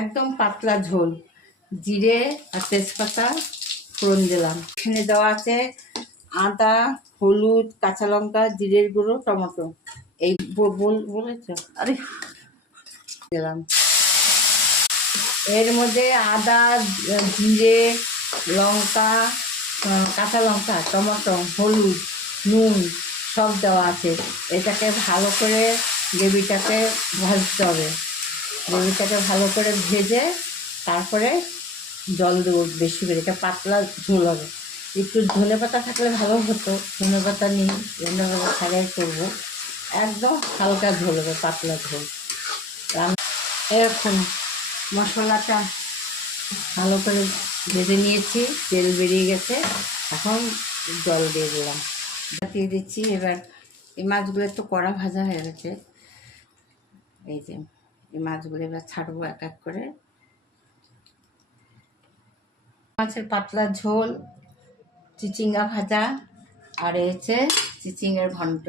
একদম পাতলা ঝোল, জিরে আর তেজপাতা ফোড়ন দিলাম। এখানে দেওয়া আছে আদা, হলুদ, কাঁচা লঙ্কা, জিরের গুঁড়ো, টমেটো। এই বলেছ আরে দিলাম। এর মধ্যে আদা, জিরে, লঙ্কা, কাঁচা লঙ্কা, টমেটো, হলুদ, নুন সব দেওয়া আছে। এটাকে ভালো করে গ্রেভিটাকে ভাজতে হবে। গ্রেভিটাকে ভালো করে ভেজে তারপরে জল দেবো বেশি করে। এটা পাতলা ঝোল হবে। একটু ধনেপাতা থাকলে ভালো হতো, ধনেপাতা নিই, ধনেপাতা ছাড়াই করবো। একদম হালকা ঝোল হবে, পাতলা ঝোল। এরকম মশলাটা ভালো করে ভেজে নিয়েছি, তেল বেরিয়ে গেছে। এখন জল দিয়ে দিলাম, দিয়ে দিচ্ছি। এবার এই মাছগুলো একটু কড়া ভাজা হয়ে গেছে। এই যে এই মাছগুলো এবার ছাড়বো এক এক করে। মাছের পাতলা ঝোল, চিচিঙ্গা ভাজা, আর হচ্ছে চিচিঙ্গার ঘন্ট।